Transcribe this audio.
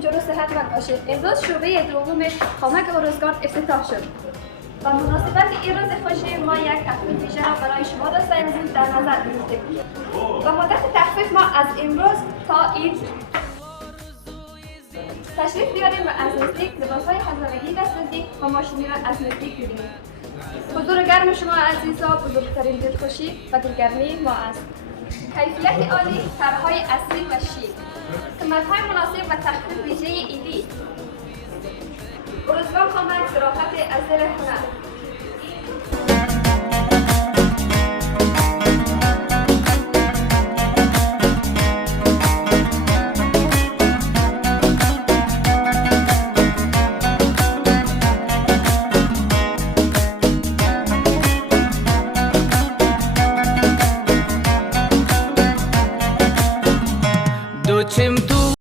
اینجا رو صحتمند باشید. امروز شعبه دوم کمک و روزگار افتتاح شد. با مناسبت این روز خوشی ما یک تخفیف ویژه را برای شما دوستان عزیز در نظر گرفتیم. با مدت تخفیف ما از امروز تا عید تشریف بیاریم و از نزدیک لباس‌های خانوادگی دست نزدیک و ماشینی را از نزدیک ببینیم. حضور گرم شما عزیزان بزرگترین دلخوشی و دلگرمی ما است. کیفیت عالی، طرح‌های اصلی و شیک، قیمت‌های مناسب و تخفیف ویژه عیدی. روزگار کمک صراحت از دل هنر.